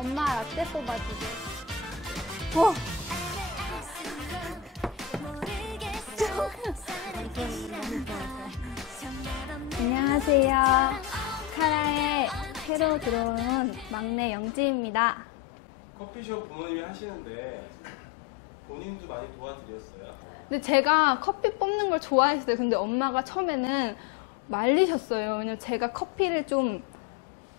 있어가지고. 와. 안녕하세요. 카라에 새로 들어온 막내 영지입니다. 커피숍 부모님이 하시는데 본인도 많이 도와드렸어요? 근데 제가 커피 뽑는 걸 좋아했어요. 근데 엄마가 처음에는 말리셨어요. 왜냐면 제가 커피를 좀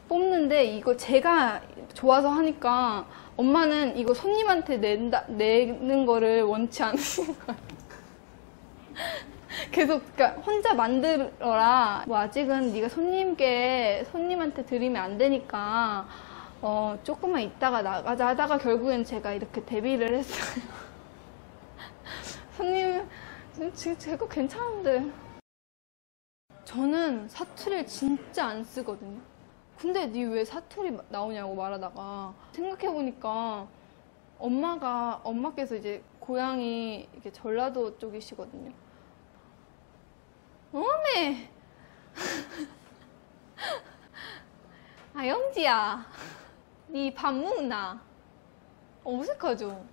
뽑는데 이거 제가 좋아서 하니까 엄마는 이거 손님한테 낸다, 내는 거를 원치 않으신 거예요. 계속 그러니까 혼자 만들어라. 뭐 아직은 네가 손님께 손님한테 드리면 안 되니까 어 조금만 있다가 나가자 하다가 결국엔 제가 이렇게 데뷔를 했어요. 손님 지금 제가 괜찮은데 저는 사투리를 진짜 안 쓰거든요. 근데 니 왜 사투리 나오냐고 말하다가 생각해보니까 엄마가 엄마께서 이제 고향이 이게 전라도 쪽이시거든요. 어메 아 영지야 니 밥 먹나? 어색하죠?